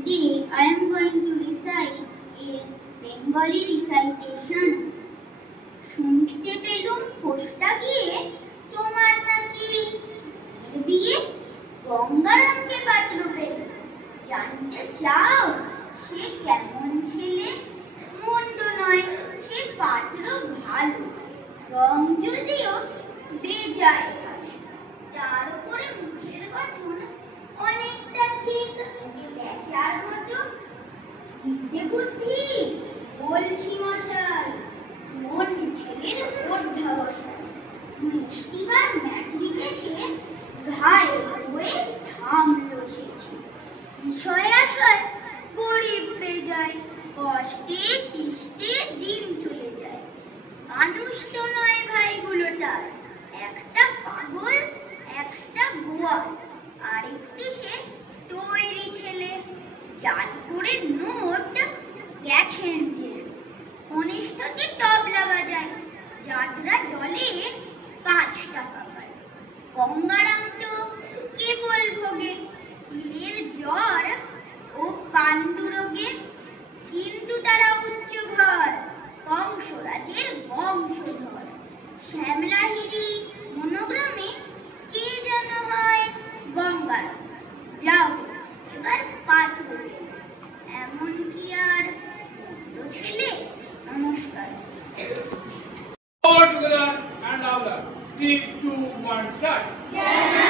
Today I am going to recite a Bengali recitation. শুনতে পেলুম পোস্টা গিয়ে তোমার নাকি বিয়ে গঙ্গারামকে পাত্র পেল। জানতে চাও সে কেমন ছেলে? মন্দ নয়, সে পাত্র ভালো, রং যদিও বেজায় ভালো। তার উপরে মুখের গঠন অনেকটা ঠিক বেচার মতো। বিদ্যে বুদ্ধি বলছি মশাই, মন ছেলের অধ্যাবসায়। মুষ্টিবার ম্যাট্রিকে সে ঘায়ে হয়ে থামলো সেছে। বিষয় আশয় গরিব বেজায়, কষ্টে শিষ্টে দিন চলে যায়। মানুষ তো নয় ভাইগুলোটার, একটা পাগল একটা গোয়াল, আরেকটি সে তৈরি ছেলে। জাল করে নোট গেছেন জেলে। কনিষ্ঠকে তবলা বাজায়, যাত্রা দলে 5 টাকা পায়। গঙ্গারাম তো কেবল ভোগে তিলের জ্বর ও পাণ্ডুরোগে। কিন্তু তারা উচ্চ ঘর, কংসরাজের বংশধর। শ্যামলাহিরি মনোগ্রামে কে যেন হয় গঙ্গারাম। যাও এবার পাত্র এমন কি আর ছেলে? নমস্কার। All together and louder. 3, 2, 1, start.